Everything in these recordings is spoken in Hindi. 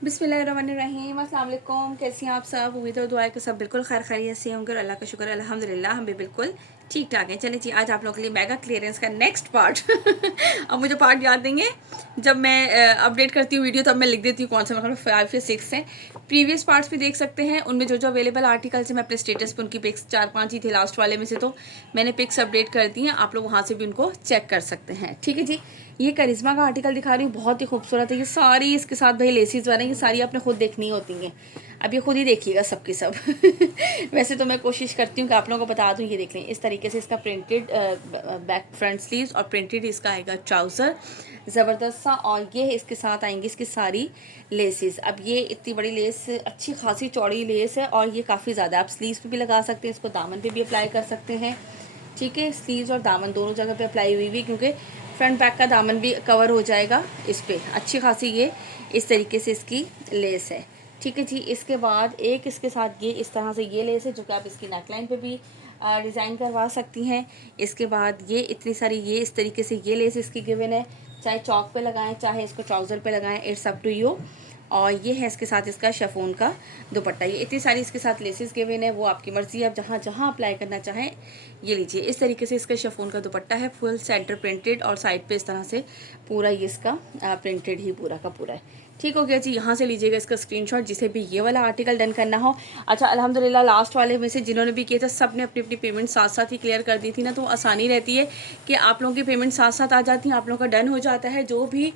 बिस्मिल्लाहिर्रहमानिर्रहीम, अस्सलाम वालेकुम। कैसी हैं आप सब? उम्मीद है दुआ है कि सब बिल्कुल खैर खैरियत से होंगे और अल्लाह का शुक्र है अल्हम्दुलिल्लाह हम भी बिल्कुल ठीक ठाक हैं। चलिए जी, आज आप लोगों के लिए मेगा क्लियरेंस का नेक्स्ट पार्ट अब मुझे पार्ट याद देंगे जब मैं अपडेट करती हूँ वीडियो, तब मैं लिख देती हूँ कौन सा, मतलब 5 या 6 है। प्रीवियस पार्ट्स भी देख सकते हैं, उनमें जो जो अवेलेबल आर्टिकल्स हैं मैं अपने स्टेटस पे उनकी पिक्स 4-5 ही थे लास्ट वाले में से, तो मैंने पिक्स अपडेट कर दी हैं, आप लोग वहाँ से भी उनको चेक कर सकते हैं। ठीक है जी, ये करिश्मा का आर्टिकल दिखा रही हूँ, बहुत ही खूबसूरत है। ये सारी इसके साथ भाई लेसिस वाले, ये सारी आपने खुद देखनी होती हैं। अब ये खुद ही देखिएगा सबकी सब वैसे तो मैं कोशिश करती हूँ कि आप लोगों को बता दूँ। ये देख लें, इस तरीके से इसका प्रिंटेड बैक फ्रंट स्लीव्स और प्रिंटेड इसका आएगा ट्राउज़र ज़बरदस्त सा, और ये इसके साथ आएंगी इसकी सारी लेसेस। अब ये इतनी बड़ी लेस, अच्छी खासी चौड़ी लेस है और ये काफ़ी ज़्यादा, आप स्लीव्स पे भी लगा सकते हैं, इसको दामन पे भी अप्लाई कर सकते हैं। ठीक है, स्लीव्स और दामन दोनों जगह पे अप्लाई हुई हुई, क्योंकि फ्रंट बैक का दामन भी कवर हो जाएगा इस पर। अच्छी खासी ये इस तरीके से इसकी लेस है। ठीक है जी, इसके बाद एक इसके साथ ये इस तरह से ये लेस है, जो कि आप इसकी नेकलाइन पे भी डिज़ाइन करवा सकती हैं। इसके बाद ये इतनी सारी ये इस तरीके से ये लेस इसकी गिवन है, चाहे चौक पे लगाएं चाहे इसको ट्राउज़र पे लगाएं, इट्स अप टू यू। और ये है इसके साथ इसका शिफॉन का दुपट्टा। ये इतनी सारी इसके साथ लेसेस गिवन है, वो आपकी मर्ज़ी है, आप जहाँ जहाँ अप्लाई करना चाहें ये लीजिए। इस तरीके से इसका शिफॉन का दुपट्टा है, फुल सेंटर प्रिंटेड, और साइड पे इस तरह से पूरा ये इसका प्रिंटेड ही पूरा का पूरा है। ठीक हो गया जी, यहाँ से लीजिएगा इसका स्क्रीनशॉट जिसे भी ये वाला आर्टिकल डन करना हो। अच्छा, अल्हम्दुलिल्लाह लास्ट वाले में से जिन्होंने भी किया था, सब ने अपनी अपनी पेमेंट साथ साथ ही क्लियर कर दी थी ना, तो आसानी रहती है कि आप लोगों की पेमेंट साथ साथ आ जाती है, आप लोगों का डन हो जाता है जो भी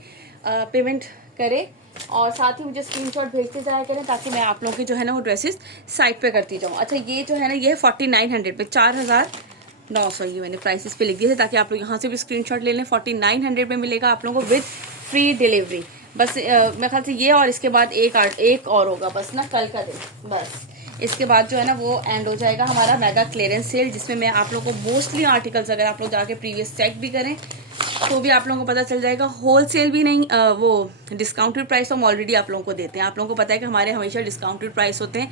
पेमेंट करे, और साथ ही मुझे स्क्रीनशॉट भेजते जाया करें ताकि मैं आप लोगों की जो है ना वो ड्रेसेस साइट पे करती जाऊँ। अच्छा, ये जो है ना ये 4900 पे, 4900 ये मैंने प्राइसेस पे लिख दिए थे ताकि आप लोग यहाँ से भी स्क्रीनशॉट ले लें। 4900 में मिलेगा आप लोगों को विद फ्री डिलीवरी। बस मेरे ख्याल से ये और इसके बाद एक और होगा बस ना, कल का दिन बस। इसके बाद जो है ना वो एंड हो जाएगा हमारा मेगा क्लियरेंस सेल, जिसमें मैं आप लोगों को मोस्टली आर्टिकल्स, अगर आप लोग जाके प्रीवियस चेक भी करें तो भी आप लोगों को पता चल जाएगा। होल सेल भी नहीं, वो डिस्काउंटेड प्राइस हम ऑलरेडी आप लोगों को देते हैं। आप लोगों को पता है कि हमारे हमेशा डिस्काउंटेड प्राइस होते हैं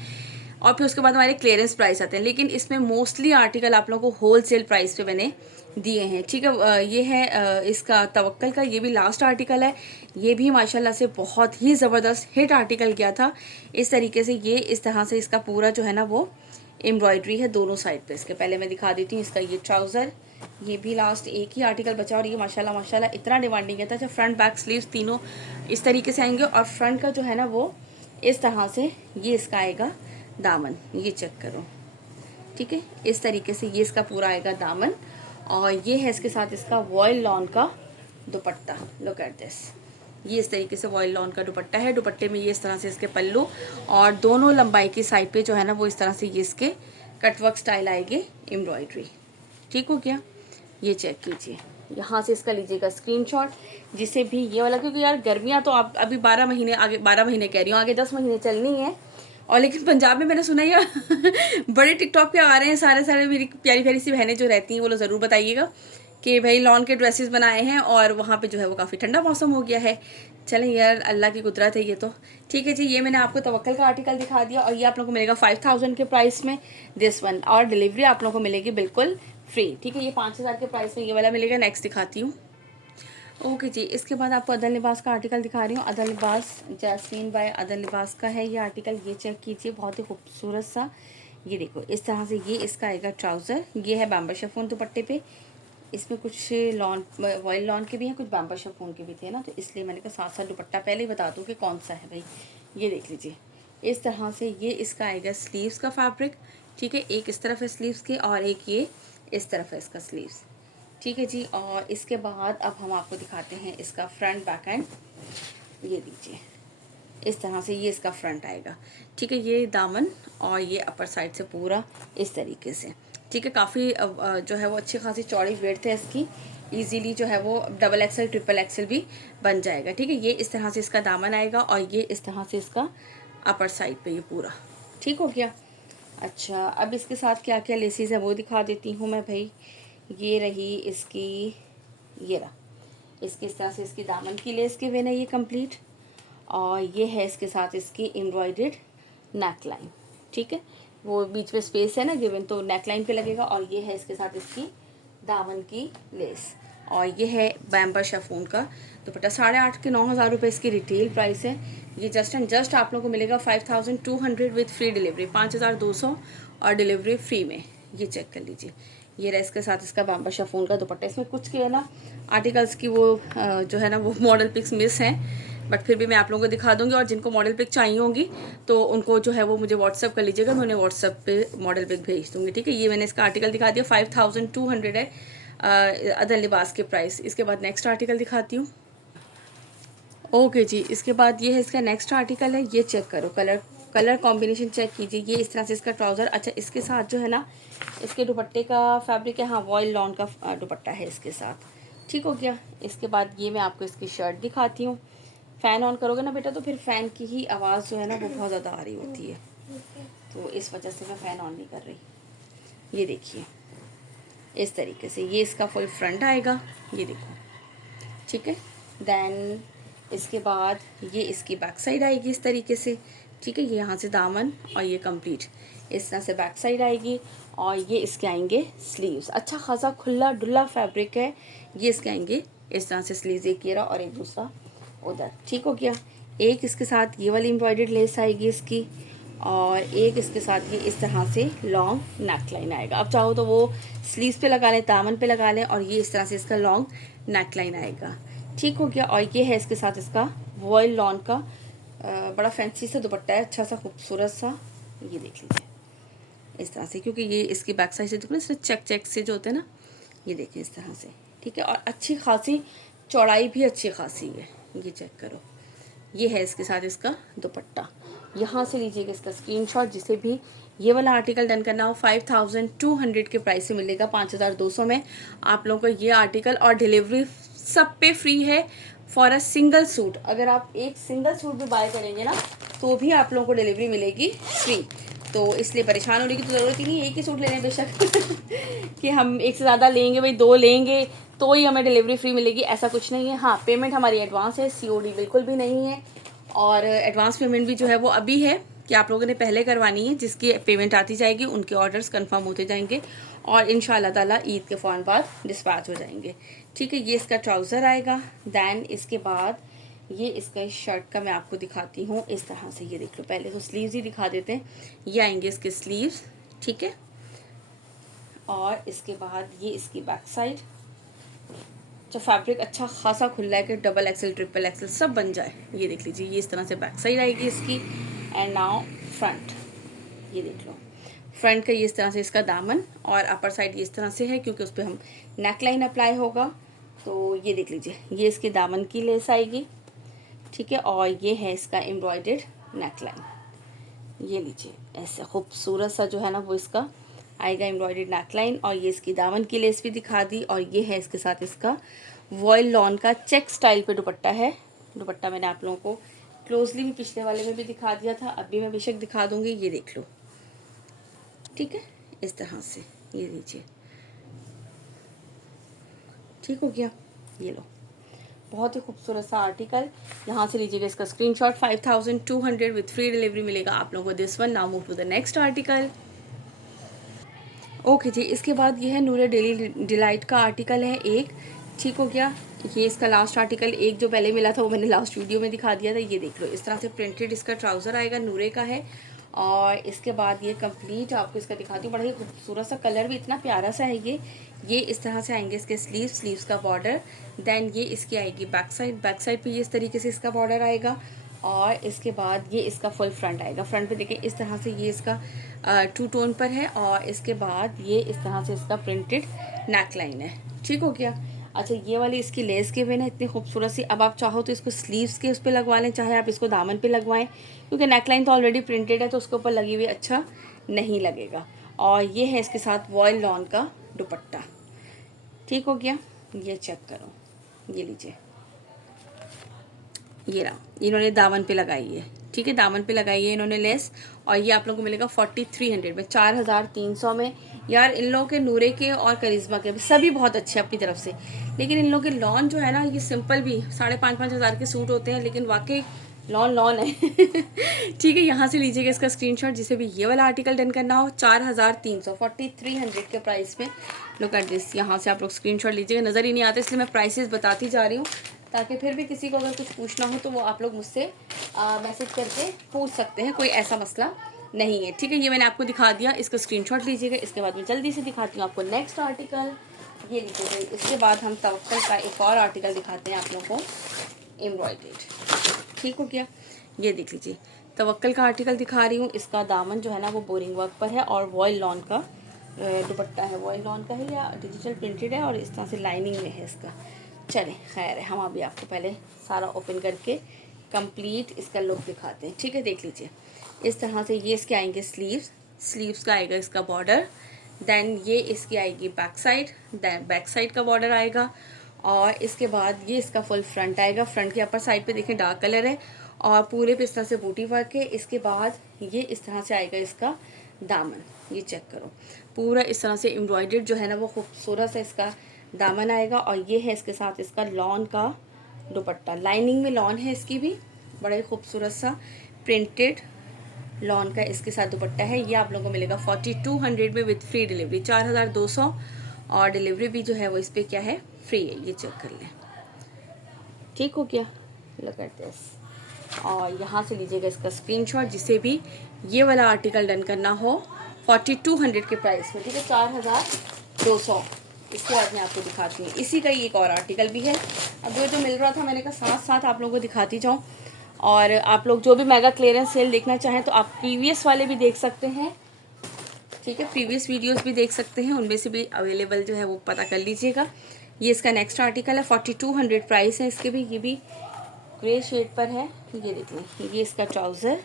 और फिर उसके बाद हमारे क्लियरेंस प्राइस आते हैं, लेकिन इसमें मोस्टली आर्टिकल आप लोगों को होल सेल प्राइस पे मैंने दिए हैं। ठीक है, ये है इसका तवक्कल का, ये भी लास्ट आर्टिकल है। ये भी माशाल्लाह से बहुत ही ज़बरदस्त हिट आर्टिकल गया था। इस तरीके से ये इस तरह से इसका पूरा जो है ना वो एम्ब्रॉयडरी है दोनों साइड पे इसके। पहले मैं दिखा देती हूँ इसका ये ट्राउज़र, ये भी लास्ट एक ही आर्टिकल बचा और ये माशाल्लाह माशाल्लाह इतना डिमांडिंग है था। अच्छा, फ्रंट बैक स्लीव्स तीनों इस तरीके से आएंगे और फ्रंट का जो है ना वो इस तरह से ये इसका आएगा दामन, ये चेक करो। ठीक है, इस तरीके से ये इसका पूरा आएगा दामन, और ये है इसके साथ इसका वॉयल लॉन का दुपट्टा। लुक एट दिस, ये इस तरीके से वॉयल लॉन का दुपट्टा है। दुपट्टे में ये इस तरह से इसके पल्लू, और दोनों लंबाई की साइड पे जो है ना वो इस तरह से ये इसके कटवर्क स्टाइल आएगी एम्ब्रॉयडरी। ठीक हो गया, ये चेक कीजिए, यहाँ से इसका लीजिएगा स्क्रीनशॉट जिसे भी ये वाला, क्योंकि यार गर्मियाँ तो आप अभी 12 महीने आगे, 12 महीने कह रही हूँ, आगे 10 महीने चलनी है। और लेकिन पंजाब में मैंने सुना है बड़े टिकटॉक पे आ रहे हैं सारे सारे, मेरी प्यारी प्यारी सी बहनें जो रहती हैं वो लोग ज़रूर बताइएगा कि भाई लॉन के ड्रेसेस बनाए हैं और वहाँ पे जो है वो काफ़ी ठंडा मौसम हो गया है। चलें यार, अल्लाह की कुदरत है ये तो। ठीक है जी, ये मैंने आपको तवक्कल का आर्टिकल दिखा दिया और ये आप लोगों को मिलेगा 5000 के प्राइस में दिस वन, और डिलीवरी आप लोगों को मिलेगी बिल्कुल फ्री। ठीक है, ये 5000 के प्राइस में ये वाला मिलेगा। नेक्स्ट दिखाती हूँ। ओके जी, इसके बाद आपको अदर लिबास का आर्टिकल दिखा रही हूँ। अदर लिबास, जैस्मीन बाय अदर लिबास का है ये आर्टिकल। ये चेक कीजिए, बहुत ही खूबसूरत सा। ये देखो इस तरह से ये इसका आएगा ट्राउज़र। ये है बैम्बर शिफॉन दुपट्टे पे, इसमें कुछ लॉन वॉयल लॉन के भी हैं, कुछ बैम्बर शिफॉन के भी थे ना, तो इसलिए मैंने कहा साथ साथ दुपट्टा पहले ही बता दूँ कि कौन सा है भाई। ये देख लीजिए, इस तरह से ये इसका आएगा स्लीव्स का फैब्रिक। ठीक है, एक इस तरफ है स्लीव्स के और एक ये इस तरफ है इसका स्लीव्स। ठीक है जी, और इसके बाद अब हम आपको दिखाते हैं इसका फ्रंट बैक एंड। ये दीजिए, इस तरह से ये इसका फ्रंट आएगा। ठीक है, ये दामन और ये अपर साइड से पूरा इस तरीके से। ठीक है, काफ़ी जो है वो अच्छी खासी चौड़ी वेड्थ है इसकी, इजीली जो है वो डबल एक्सल ट्रिपल एक्सल भी बन जाएगा। ठीक है, ये इस तरह से इसका दामन आएगा और ये इस तरह से इसका अपर साइड पे ये पूरा। ठीक हो गया। अच्छा, अब इसके साथ क्या क्या लेसेस है वो दिखा देती हूँ मैं भाई। ये रही इसकी, ये रहा इसकी इस तरह से इसकी दामन की लेस के वे है ये कंप्लीट, और ये है इसके साथ इसकी एम्ब्रॉयडर्ड नेक लाइन। ठीक है, वो बीच में स्पेस है ना गिवन, तो नेक लाइन पे लगेगा, और ये है इसके साथ इसकी दामन की लेस। और ये है बैम्बर शेफून का दुपट्टा। 8,500 के 9,000 रुपये इसकी रिटेल प्राइस है। ये जस्ट एंड जस्ट आप लोगों को मिलेगा 5,200 विद फ्री डिलीवरी, 5,200 और डिलीवरी फ्री में। ये चेक कर लीजिए, ये रहा इसके साथ इसका बैम्बर शेफून का दुपट्टा। इसमें कुछ के है ना आर्टिकल्स की वो जो है ना वो मॉडल पिक्स मिस हैं, बट फिर भी मैं आप लोगों को दिखा दूंगी। और जिनको मॉडल पिक चाहिए होंगी तो उनको जो है वो मुझे व्हाट्सअप कर लीजिएगा, मैं उन्हें व्हाट्सअप पे मॉडल पिक भेज दूंगी, ठीक है। ये मैंने इसका आर्टिकल दिखा दिया, 5,200 है अदर लिबास के प्राइस। इसके बाद नेक्स्ट आर्टिकल दिखाती हूँ। ओके जी, इसके बाद ये है इसका नेक्स्ट आर्टिकल है। ये चेक करो, कलर कॉम्बिनेशन चेक कीजिए। ये इस तरह से इसका ट्राउज़र। अच्छा, इसके साथ जो है ना इसके दुपट्टे का फैब्रिक है, हाँ वॉयल लॉन का दुपट्टा है इसके साथ, ठीक हो गया। इसके बाद ये मैं आपको इसकी शर्ट दिखाती हूँ। फ़ैन ऑन करोगे ना बेटा तो फिर फ़ैन की ही आवाज़ जो है ना वो बहुत ज़्यादा आ रही होती है, तो इस वजह से मैं फ़ैन ऑन नहीं कर रही। ये देखिए इस तरीके से ये इसका फुल फ्रंट आएगा, ये देखो, ठीक है। देन इसके बाद ये इसकी बैक साइड आएगी इस तरीके से, ठीक है। ये यहाँ से दामन और ये कंप्लीट इस तरह से बैक साइड आएगी। और ये इसके आएंगे स्लीव्स, अच्छा खासा खुला डुल्ला फैब्रिक है। ये इसके आएंगे इस तरह से स्लीव्स, एक ये रहा और एक दूसरा उधर, ठीक हो गया। एक इसके साथ ये वाली एम्ब्रॉयडर्ड लेस आएगी इसकी, और एक इसके साथ ये इस तरह से लॉन्ग नेक लाइन आएगा। अब चाहो तो वो स्लीव्स पे लगा लें, दामन पे लगा लें, और ये इस तरह से इसका लॉन्ग नेक लाइन आएगा, ठीक हो गया। और ये है इसके साथ इसका वॉयल लॉन का बड़ा फैंसी सा दुपट्टा है, अच्छा सा खूबसूरत सा, ये देख लीजिए इस तरह से, क्योंकि ये इसकी बैक साइड से देखो ना इसमें चेक चेक से जो होते हैं ना, ये देखें इस तरह से, ठीक है। और अच्छी खासी चौड़ाई भी अच्छी खासी है, ये चेक करो। ये है इसके साथ इसका दुपट्टा। यहाँ से लीजिएगा इसका स्क्रीनशॉट, जिसे भी ये वाला आर्टिकल डन करना हो 5,200 के प्राइस से मिलेगा 5,200 में आप लोगों को ये आर्टिकल। और डिलीवरी सब पे फ्री है फॉर अ सिंगल सूट। अगर आप एक सिंगल सूट भी बाय करेंगे ना तो भी आप लोगों को डिलीवरी मिलेगी फ्री। तो इसलिए परेशान होने की तो ज़रूरत ही नहीं, एक ही सूट ले लें बेशक कि हम एक से ज़्यादा लेंगे, भाई 2 लेंगे तो ही हमें डिलीवरी फ्री मिलेगी, ऐसा कुछ नहीं है। हाँ, पेमेंट हमारी एडवांस है, COD बिल्कुल भी नहीं है। और एडवांस पेमेंट भी जो है वो अभी है कि आप लोगों ने पहले करवानी है, जिसकी पेमेंट आती जाएगी उनके ऑर्डर्स कंफर्म होते जाएंगे और इंशाल्लाह ताला ईद के फ़ौरन बाद डिस्पैच हो जाएंगे, ठीक है। ये इसका ट्राउज़र आएगा। दैन इसके बाद ये इसका शर्ट का मैं आपको दिखाती हूँ इस तरह से, ये देख लो। पहले तो स्लीव्स ही दिखा देते हैं, ये आएंगे इसके स्लीव्स, ठीक है। और इसके बाद ये इसकी बैक साइड, जो फैब्रिक अच्छा खासा खुला है कि XXL, XXL सब बन जाए, ये देख लीजिए। ये इस तरह से बैक साइड आएगी इसकी। एंड नाउ फ्रंट, ये देख लो फ्रंट का ये इस तरह से इसका दामन, और अपर साइड ये इस तरह से है क्योंकि उस पर हम नेक लाइन अप्लाई होगा। तो ये देख लीजिए, ये इसके दामन की लेस आएगी, ठीक है। और ये है इसका एम्ब्रॉयडर्ड नेक लाइन, ये लीजिए ऐसे खूबसूरत सा जो है ना वो इसका आएगा एम्ब्रॉयडर्ड नेक लाइन। और ये इसकी दामन की लेस भी दिखा दी। और ये है इसके साथ इसका वॉयल लॉन का चेक स्टाइल पे दुपट्टा है। दुपट्टा मैंने आप लोगों को क्लोजली भी पिछले वाले में भी दिखा दिया था, अभी मैं बेशक दिखा दूंगी, ये देख लो, ठीक है। इस तरह से ये लीजिए, ठीक हो गया। ये लो, बहुत ही खूबसूरत सा आर्टिकल। यहाँ से लीजिएगा इसका स्क्रीनशॉट। 5,200 विथ फ्री डिलीवरी मिलेगा आप लोगों को this one. Now move to the next article. Okay ji, इसके बाद ये है नूरे डेली डिलाइट का आर्टिकल है एक, ठीक हो गया। ये इसका लास्ट आर्टिकल, एक जो पहले मिला था वो मैंने लास्ट वीडियो में दिखा दिया था। ये देख लो, इस तरह से प्रिंटेड इसका ट्राउज़र आएगा, नूरे का है। और इसके बाद ये कंप्लीट आपको इसका दिखाती हूँ, बड़ा ही खूबसूरत सा, कलर भी इतना प्यारा सा है ये इस तरह से आएंगे इसके स्लीव्स का बॉर्डर। देन ये इसकी आएगी बैक साइड पे ये इस तरीके से इसका बॉर्डर आएगा। और इसके बाद ये इसका फुल फ्रंट आएगा। फ्रंट पे देखिए इस तरह से ये इसका 2 टोन पर है। और इसके बाद ये इस तरह से इसका प्रिंटेड नेक लाइन है, ठीक हो गया। अच्छा, ये वाली इसकी लेस के वेन है इतनी खूबसूरत सी। अब आप चाहो तो इसको स्लीव्स के उस पर लगवा लें, चाहे आप इसको दामन पे लगवाएं, क्योंकि नेक लाइन तो ऑलरेडी प्रिंटेड है तो उसके ऊपर लगी हुई अच्छा नहीं लगेगा। और ये है इसके साथ वॉयल लॉन का दुपट्टा, ठीक हो गया। ये चेक करो, ये लीजिए, ये रहा, इन्होंने दामन पे लगाई है, ठीक है, दामन पे लगाई है इन्होंने लेस। और ये आप लोगों को मिलेगा 4,300 में, 4,300 में। यार इन लोगों के नूरे के और करिश्मा के सभी बहुत अच्छे अपनी तरफ से, लेकिन इन लोगों के लॉन जो है ना ये सिंपल भी 5,500 के सूट होते हैं, लेकिन वाकई लॉन लॉन है। ठीक है, यहाँ से लीजिएगा इसका स्क्रीनशॉट जिसे भी ये वाला आर्टिकल डन करना हो। 4300 के प्राइस में। लुक एट दिस, यहाँ से आप लोग स्क्रीनशॉट लीजिएगा। नज़र ही नहीं आता इसलिए मैं प्राइसेस बताती जा रही हूँ, ताकि फिर भी किसी को अगर कुछ पूछना हो तो वो आप लोग मुझसे मैसेज करके पूछ सकते हैं, कोई ऐसा मसला नहीं है। ठीक है, ये मैंने आपको दिखा दिया, इसका स्क्रीनशॉट लीजिएगा। इसके बाद मैं जल्दी से दिखाती हूँ आपको नेक्स्ट आर्टिकल। ये लीजिएगा, इसके बाद हम तवक्कल का एक और आर्टिकल दिखाते हैं आप लोगों को, एम्ब्रॉयडर्ड। ठीक हो गया, ये देख लीजिए, तवक्कल का आर्टिकल दिखा रही हूँ। इसका दामन जो है ना वो बोरिंग वर्क पर है और वॉयल लॉन का दुपट्टा है। वॉयल लॉन का है या डिजिटल प्रिंटेड है और इस तरह से लाइनिंग में है इसका। चले खैर है, हम अभी आपको पहले सारा ओपन करके कंप्लीट इसका लुक दिखाते हैं। ठीक है, देख लीजिए, इस तरह से ये इसके आएंगे स्लीव्स का आएगा इसका बॉर्डर। देन ये इसकी आएगी back side, then back side का बॉर्डर आएगा। और इसके बाद ये इसका फुल फ्रंट आएगा। फ्रंट के अपर साइड पे देखें डार्क कलर है और पूरे पे इस तरह से बूटी वर्क है। इसके बाद ये इस तरह से आएगा इसका दामन, ये चेक करो, पूरा इस तरह से एम्ब्रॉयडर्ड जो है ना वो खूबसूरत सा इसका दामन आएगा। और ये है इसके साथ इसका लॉन का दुपट्टा, लाइनिंग में लॉन है इसकी भी, बड़ा ही खूबसूरत सा प्रिंटेड लॉन का इसके साथ दुपट्टा है। ये आप लोगों को मिलेगा 4200 में विद फ्री डिलीवरी, 4200। और डिलीवरी भी जो है वो इस पर क्या है, फ्री है, ये चेक कर लें। ठीक हो गया, लुक एट दिस। और यहाँ से लीजिएगा इसका स्क्रीनशॉट जिसे भी ये वाला आर्टिकल डन करना हो 4200 के प्राइस में। ठीक है, 4200। इसके बाद मैं आपको दिखाती हूँ इसी का ही एक और आर्टिकल भी है। अब जो मिल रहा था मैंने कहा साथ साथ आप लोगों को दिखाती जाऊँ। और आप लोग जो भी मेगा क्लियरेंस सेल देखना चाहें तो आप प्रीवियस वाले भी देख सकते हैं। ठीक है, प्रीवियस वीडियोस भी देख सकते हैं, उनमें से भी अवेलेबल जो है वो पता कर लीजिएगा। ये इसका नेक्स्ट आर्टिकल है, 4200 प्राइस है इसके भी। ये भी ग्रे शेड पर है, ये देख लें, ये इसका ट्राउज़र।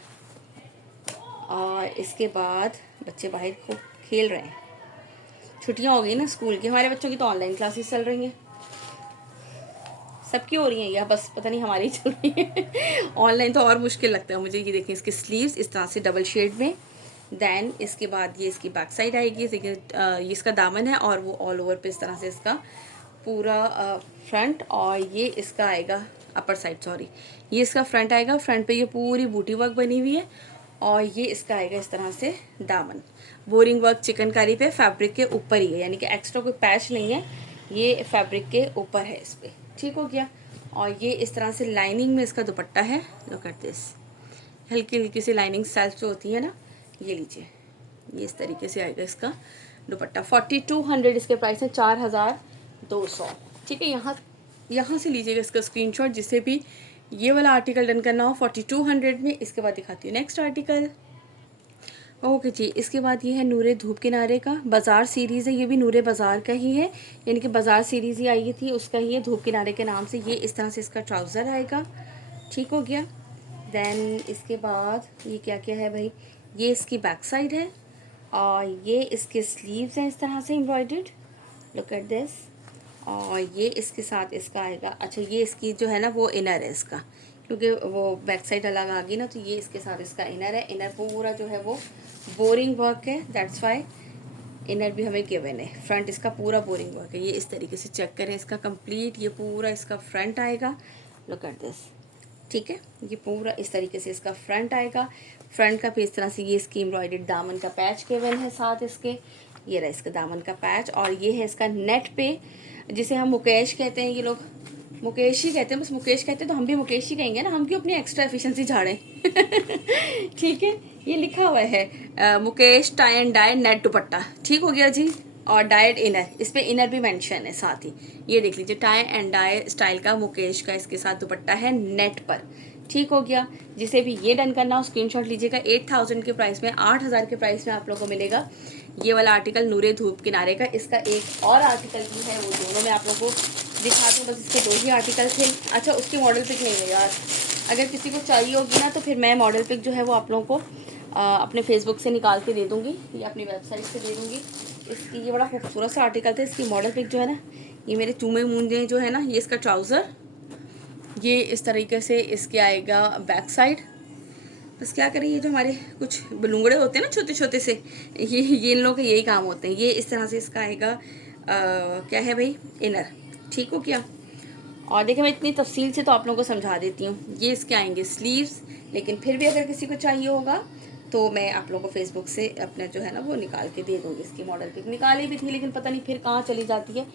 और इसके बाद बच्चे बाहर खूब खेल रहे हैं, छुट्टियां हो गई ना स्कूल की। हमारे बच्चों की तो ऑनलाइन क्लासेस चल रही हैं, सबकी हो रही हैं या बस पता नहीं हमारी चल रही है। ऑनलाइन तो और मुश्किल लगता है मुझे। ये देखें, इसके स्लीव्स इस तरह से डबल शेड में। देन इसके बाद ये इसकी बैक साइड आएगी। देखिए ये इसका दामन है और वो ऑल ओवर पे इस तरह से इसका पूरा फ्रंट। और ये इसका आएगा अपर साइड, सॉरी, ये इसका फ्रंट आएगा। फ्रंट पे ये पूरी बूटी वर्क बनी हुई है। और ये इसका आएगा इस तरह से दामन, बोरिंग वर्क चिकनकारी पे, फैब्रिक के ऊपर ही है, यानी कि एक्स्ट्रा कोई पैच नहीं है, ये फैब्रिक के ऊपर है इस पर। ठीक हो गया। और ये इस तरह से लाइनिंग में इसका दुपट्टा है। लुक एट दिस, हल्की हल्की सी लाइनिंग सेल्फ जो होती है ना, ये लीजिए, ये इस तरीके से आएगा इसका दुपट्टा। 4200 इसके प्राइस है, 4200। ठीक है, यहाँ से लीजिएगा इसका स्क्रीनशॉट जिससे भी ये वाला आर्टिकल डन करना हो 4200 में। इसके बाद दिखाती हूँ नेक्स्ट आर्टिकल। ओके जी, इसके बाद ये है नूरे धूप किनारे का, बाज़ार सीरीज़ है, ये भी नूरे बाज़ार का ही है, यानी कि बाज़ार सीरीज़ ही आई थी उसका ही है, धूप किनारे के नाम से। ये इस तरह से इसका ट्राउज़र आएगा। ठीक हो गया। देन इसके बाद ये क्या क्या है भाई, ये इसकी बैक साइड है और ये इसके स्लीव्स हैं इस तरह से एम्ब्रॉयडर्ड। Look at this. और ये इसके साथ इसका आएगा, अच्छा ये इसकी जो है ना वो इनर है इसका, क्योंकि वो बैक साइड अलग आ गई ना, तो ये इसके साथ इसका इनर है। इनर पूरा जो है वो बोरिंग वर्क है, दैट्स वाई इनर भी हमें गिवन है। फ्रंट इसका पूरा बोरिंग वर्क है। ये इस तरीके से चेक करें, इसका कंप्लीट ये पूरा इसका फ्रंट आएगा। Look at this. ठीक है, ये पूरा इस तरीके से इसका फ्रंट आएगा। फ्रंट का भी इस तरह से ये इसकी एम्ब्रॉयडर्ड दामन का पैच गिवन है साथ इसके। ये रहा इसका दामन का पैच। और ये है इसका नेट पे, जिसे हम मुकेश कहते हैं, ये लोग मुकेश ही कहते हैं, बस मुकेश कहते हैं तो हम भी मुकेश ही कहेंगे ना, हम क्यों अपनी एक्स्ट्रा एफिशिएंसी झाड़ें। ठीक है, ये लिखा हुआ है Mukesh tie and dye net dupatta. ठीक हो गया जी। और डाइड इनर, इस पे इनर भी मेंशन है साथ ही, ये देख लीजिए, टाई एंड डाई स्टाइल का मुकेश का इसके साथ दुपट्टा है नेट पर। ठीक हो गया। जिसे भी ये डन करना हो स्क्रीनशॉट लीजिएगा। 8000 के प्राइस में, 8000 के प्राइस में आप लोगों को मिलेगा ये वाला आर्टिकल नूरे धूप किनारे का। इसका एक और आर्टिकल भी है, वो दोनों मैं आप लोगों को दिखाती हूँ, बस इसके 2 ही आर्टिकल थे। अच्छा, उसकी मॉडल पिक नहीं है यार, अगर किसी को चाहिए होगी ना तो फिर मैं मॉडल पिक जो है वो आप लोगों को अपने फेसबुक से निकाल के दे दूँगी या अपनी वेबसाइट से दे दूँगी। इसकी ये बड़ा खूबसूरत सा आर्टिकल था। इसकी मॉडल पिक जो है ना, ये मेरे चूमे मूंजे जो है ना, ये इसका ट्राउज़र, ये इस तरीके से इसके आएगा बैक साइड। बस क्या करें, ये जो हमारे कुछ बलूंगड़े होते हैं ना छोटे छोटे से, ये इन लोगों के यही काम होते हैं। ये इस तरह से इसका आएगा क्या है भाई, इनर। ठीक हो क्या। और देखिए मैं इतनी तफसील से तो आप लोगों को समझा देती हूँ। ये इसके आएंगे स्लीव्स, लेकिन फिर भी अगर किसी को चाहिए होगा तो मैं आप लोगों को फेसबुक से अपना जो है ना वो निकाल के दे दूँगी। इसकी मॉडल पिक निकाली भी थी लेकिन पता नहीं फिर कहाँ चली जाती है,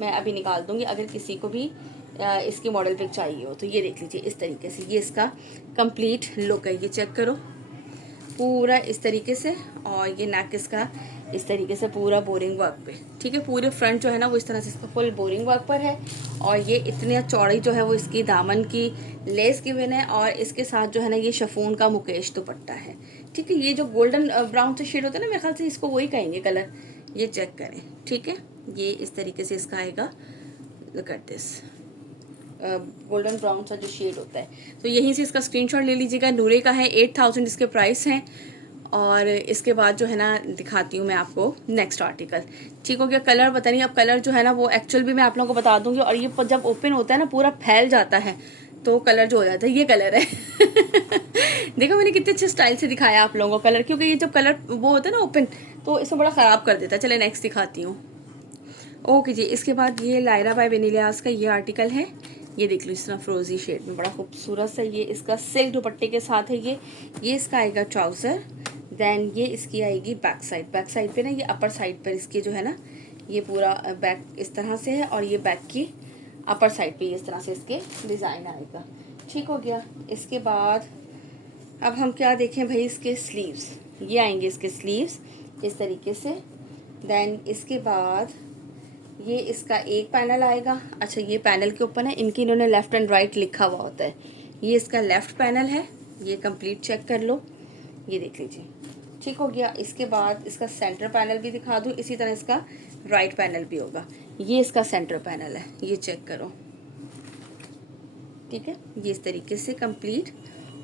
मैं अभी निकाल दूँगी अगर किसी को भी इसकी मॉडल पिक चाहिए हो तो। ये देख लीजिए इस तरीके से ये इसका कंप्लीट लुक है। ये चेक करो पूरा इस तरीके से, और ये नेक इसका इस तरीके से पूरा बोरिंग वर्क पे, ठीक है। पूरे फ्रंट जो है ना वो इस तरह से इसका फुल बोरिंग वर्क पर है, और ये इतनी चौड़ी जो है वो इसकी दामन की लेस गिवन है, और इसके साथ जो है ना ये शिफॉन का मुकेश दुपट्टा है, ठीक है। ये जो गोल्डन ब्राउन से शेड होता है ना, मेरे ख्याल से इसको वही कहेंगे कलर, ये चेक करें, ठीक है। ये इस तरीके से इसका आएगा, look at this golden brown सा जो शेड होता है। तो यहीं से इसका स्क्रीनशॉट ले लीजिएगा। नूरे का है, 8000 इसके प्राइस हैं। और इसके बाद जो है ना दिखाती हूँ मैं आपको नेक्स्ट आर्टिकल, ठीक हो गया। कलर पता नहीं, अब कलर जो है ना वो एक्चुअल भी मैं आप लोगों को बता दूंगी, और ये जब ओपन होता है ना पूरा फैल जाता है तो कलर जो हो जाता है, ये कलर है देखो मैंने कितने अच्छे स्टाइल से दिखाया आप लोगों को कलर, क्योंकि ये जब कलर वो होता है ना ओपन तो इसे बड़ा ख़राब कर देता है। चले नेक्स्ट दिखाती हूँ। ओके जी, इसके बाद ये लायरा बाय बेनिलियास का ये आर्टिकल है। ये देख लो इस तरह फ्रोजी शेड में बड़ा खूबसूरत सा, ये इसका सिल्क दुपट्टे के साथ है। ये इसका आएगा ट्राउज़र, देन ये इसकी आएगी बैक साइड पे ना, ये अपर साइड पर इसकी जो है ना ये पूरा बैक इस तरह से है, और ये बैक की अपर साइड पे इस तरह से इसके डिज़ाइन आएगा, ठीक हो गया। इसके बाद अब हम क्या देखें भाई, इसके स्लीव्स, ये आएंगे इसके स्लीव्स इस तरीके से। देन इसके बाद ये इसका एक पैनल आएगा। अच्छा, ये पैनल के ऊपर ना इन्होंने लेफ़्ट एंड राइट लिखा हुआ होता है। ये इसका लेफ़्ट पैनल है, ये कंप्लीट चेक कर लो, ये देख लीजिए, ठीक हो गया। इसके बाद इसका सेंटर पैनल भी दिखा दूँ, इसी तरह इसका राइट पैनल भी होगा। ये इसका सेंटर पैनल है, ये चेक करो, ठीक है। ये इस तरीके से कंप्लीट,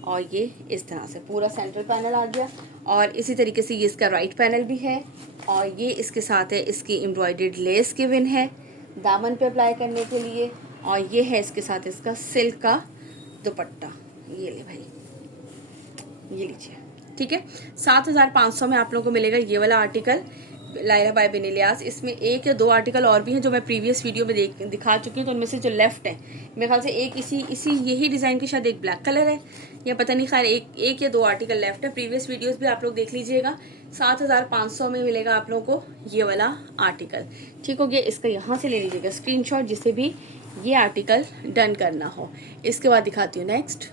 और ये इस तरह से पूरा सेंटर पैनल आ गया। और इसी तरीके से ये इसका राइट पैनल भी है, और ये इसके साथ है इसकी एम्ब्रॉयडर्ड लेस गिवन है दामन पे अप्लाई करने के लिए, और ये है इसके साथ इसका सिल्क का दुपट्टा। ये ले भाई, ये लीजिए, ठीक है। 7500 में आप लोगों को मिलेगा ये वाला आर्टिकल लायरा बाय बेनिलियास। इसमें एक या दो आर्टिकल और भी हैं जो मैं प्रीवियस वीडियो में दिखा चुकी हूँ, तो उनमें से जो लेफ्ट है मेरे ख्याल से एक इसी यही डिज़ाइन के शायद एक ब्लैक कलर है या पता नहीं, खैर एक या दो आर्टिकल लेफ्ट है। प्रीवियस वीडियोस भी आप लोग देख लीजिएगा। 7500 में मिलेगा आप लोगों को ये वाला आर्टिकल, ठीक हो गया। इसका यहाँ से ले लीजिएगा स्क्रीनशॉट जिसे भी ये आर्टिकल डन करना हो। इसके बाद दिखाती हूँ नेक्स्ट।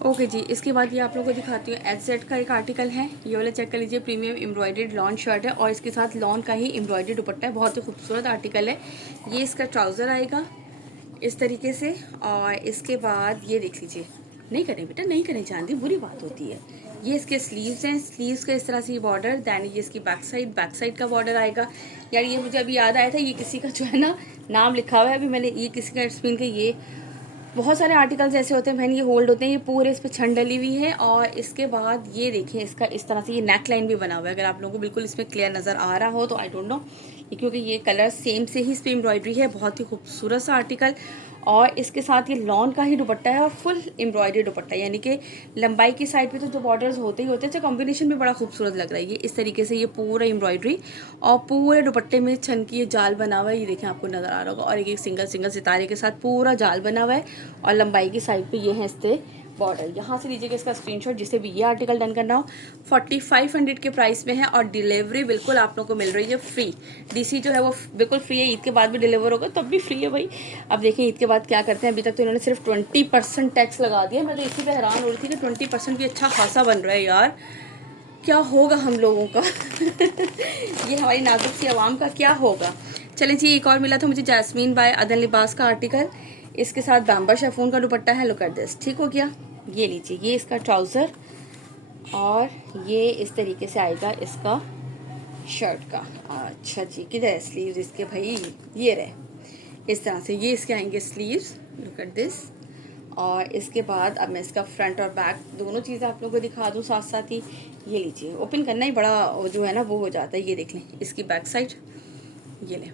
ओके जी, इसके बाद ये आप लोगों को दिखाती हूँ एचजेड का एक आर्टिकल है। ये वाला चेक कर लीजिए, प्रीमियम एम्ब्रॉयडर्ड लॉन शर्ट है, और इसके साथ लॉन का ही एम्ब्रॉयडर्ड दुपट्टा है। बहुत ही खूबसूरत आर्टिकल है। ये इसका ट्राउज़र आएगा इस तरीके से, और इसके बाद ये देख लीजिए, नहीं करें बेटा, नहीं करें, चांदी बुरी बात होती है। ये इसके स्लीव्स हैं, स्लीव्स का इस तरह से ये बॉर्डर, दैन ये इसकी बैक साइड का बॉर्डर आएगा। यार ये मुझे अभी याद आया था, ये किसी का जो है ना नाम लिखा हुआ है, अभी मैंने ये किसी का स्पिन के, ये बहुत सारे आर्टिकल्स ऐसे होते हैं बहन, ये होल्ड होते हैं, ये पूरे इस पर छन डली हुई है। और इसके बाद ये देखिए इसका इस तरह से ये नेक लाइन भी बना हुआ है। अगर आप लोगों को बिल्कुल इसमें क्लियर नज़र आ रहा हो तो आई डोंट नो, क्योंकि ये कलर सेम से ही इस पर एम्ब्रॉयडरी है। बहुत ही खूबसूरत सा आर्टिकल, और इसके साथ ये लॉन का ही दुपट्टा है और फुल एम्ब्रॉयडरी दुपट्टा, यानी कि लंबाई की साइड पे तो जो बॉर्डर्स होते ही होते हैं, तो कॉम्बिनेशन भी बड़ा खूबसूरत लग रहा है। ये इस तरीके से ये पूरा एम्ब्रॉयडरी और पूरे दुपट्टे में छन की ये जाल बना हुआ है, ये देखें आपको नज़र आ रहा होगा। और एक सिंगल सितारे के साथ पूरा जाल बना हुआ है, और लंबाई की साइड पर ये है इससे बॉर्डर। यहाँ से लीजिएगा इसका स्क्रीनशॉट जिसे भी ये आर्टिकल डन करना हो। 4500 के प्राइस में है, और डिलीवरी बिल्कुल आप लोगों को मिल रही है फ्री। डीसी जो है वो बिल्कुल फ्री है, ईद के बाद भी डिलीवर होगा तब भी फ्री है भाई। अब देखिए ईद के बाद क्या करते हैं, अभी तक तो इन्होंने सिर्फ 20% टैक्स लगा दिया। मैं तो इसी पर हैरान हो रही थी कि 20% भी अच्छा खासा बन रहा है यार, क्या होगा हम लोगों का ये हमारी नाजुक सी आवाम का क्या होगा। चलें जी, एक और मिला था मुझे जैस्मीन बाय अदन लिबास का आर्टिकल, इसके साथ बाम्बर शेफून का दुपट्टा है, लुक एट दिस, ठीक हो गया। ये लीजिए, ये इसका ट्राउज़र, और ये इस तरीके से आएगा इसका शर्ट का। अच्छा जी, किधर है स्लीव्स इसके भाई, ये रहे इस तरह से, ये इसके आएंगे स्लीव्स, लुक एट दिस। और इसके बाद अब मैं इसका फ्रंट और बैक दोनों चीज़ें आप लोगों को दिखा दूँ साथ साथ ही। ये लीजिए, ओपन करना ही बड़ा जो है ना वो हो जाता है। ये देख लें इसकी बैक साइड, ये लें,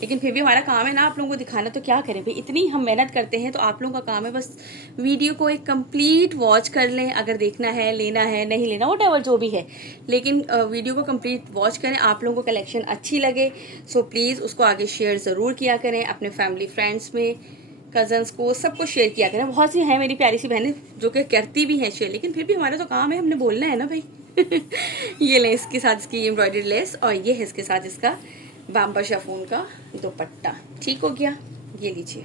लेकिन फिर भी हमारा काम है ना आप लोगों को दिखाना, तो क्या करें भाई, इतनी हम मेहनत करते हैं, तो आप लोगों का काम है बस वीडियो को एक कंप्लीट वॉच कर लें। अगर देखना है, लेना है, नहीं लेना, व्हाटएवर जो भी है, लेकिन वीडियो को कंप्लीट वॉच करें। आप लोगों को कलेक्शन अच्छी लगे सो प्लीज़ उसको आगे शेयर ज़रूर किया करें अपने फैमिली फ्रेंड्स में, कज़न्स को, सबको शेयर किया करें। बहुत सी हैं मेरी प्यारी सी बहनें जो कि करती भी हैं शेयर, लेकिन फिर भी हमारा तो काम है, हमने बोलना है ना भाई। ये लें इसके साथ इसकी एम्ब्रॉयडरी लेस, और ये है इसके साथ इसका बाम्बा शिफॉन का दुपट्टा। ठीक हो गया, ये लीजिए,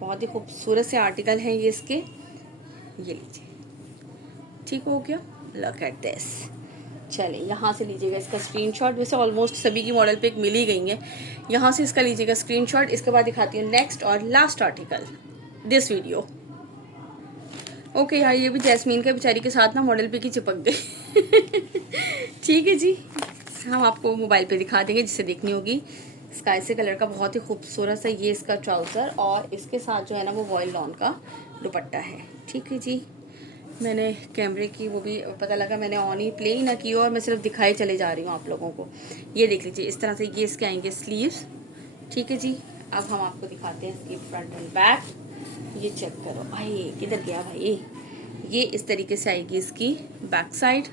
बहुत ही खूबसूरत से आर्टिकल हैं ये इसके, ये लीजिए। ठीक हो गया, लुक एट दिस। चले यहाँ से लीजिएगा इसका स्क्रीनशॉट। वैसे ऑलमोस्ट सभी की मॉडल पिक मिल ही गई है, यहाँ से इसका लीजिएगा स्क्रीनशॉट। इसके बाद दिखाती हूँ नेक्स्ट और last article this video. Okay यार, ये भी जैस्मीन के बेचारी के साथ ना मॉडल पिक ही चिपक गई। ठीक है जी, हम आपको मोबाइल पे दिखा देंगे जिससे देखनी होगी। स्काई से कलर का बहुत ही खूबसूरत सा ये इसका ट्राउज़र, और इसके साथ जो है ना वो वॉयल लॉन का दुपट्टा है। ठीक है जी, मैंने कैमरे की वो भी पता लगा मैंने ऑन ही प्ले ही ना की और मैं सिर्फ दिखाई चले जा रही हूँ आप लोगों को। ये देख लीजिए, इस तरह से ये इसके आएंगे स्लीव्स। ठीक है जी, अब हम आपको दिखाते हैं इसकी फ्रंट एंड बैक। ये चेक करो भाई, किधर गया भाई। ये इस तरीके से आएगी इसकी बैक साइड,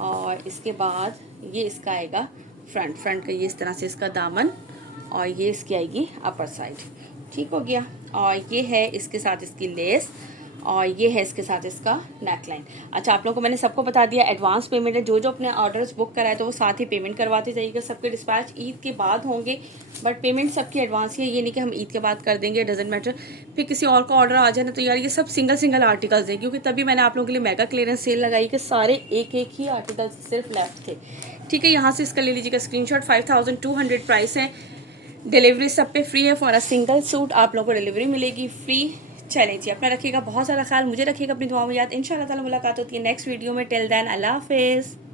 और इसके बाद ये इसका आएगा फ्रंट का, ये इस तरह से इसका दामन, और ये इसकी आएगी अपर साइड। ठीक हो गया, और ये है इसके साथ इसकी लेस, और ये है इसके साथ इसका नेक लाइन। अच्छा, आप लोगों को मैंने सबको बता दिया एडवांस पेमेंट है। जो जो अपने ऑर्डर्स बुक कराए तो वो साथ ही पेमेंट करवाते जाइएगा। सबके डिस्पैच ईद के बाद होंगे, बट पेमेंट सबकी एडवांस ही है। ये नहीं कि हम ईद के बाद कर देंगे, डजेंट मैटर। फिर किसी और का ऑर्डर आ जाए ना तो यार ये सब सिंगल सिंगल आर्टिकल्स हैं, क्योंकि तभी मैंने आप लोगों के लिए मेगा क्लियरेंस सेल लगाई कि सारे एक एक ही आर्टिकल्स सिर्फ लेफ्ट थे। ठीक है, यहाँ से इसका ले लीजिएगा स्क्रीनशॉट। 5200 प्राइस है। डिलीवरी सब पे फ्री है। फॉर अ सिंगल सूट आप लोगों को डिलीवरी मिलेगी फ्री। चलें जी, अपना रखिएगा बहुत सारा ख्याल, मुझे रखिएगा अपनी दुआओं में याद। इंशाल्लाह ताला मुलाकात होती है नेक्स्ट वीडियो में। टिल देन अल्लाह हाफिज़।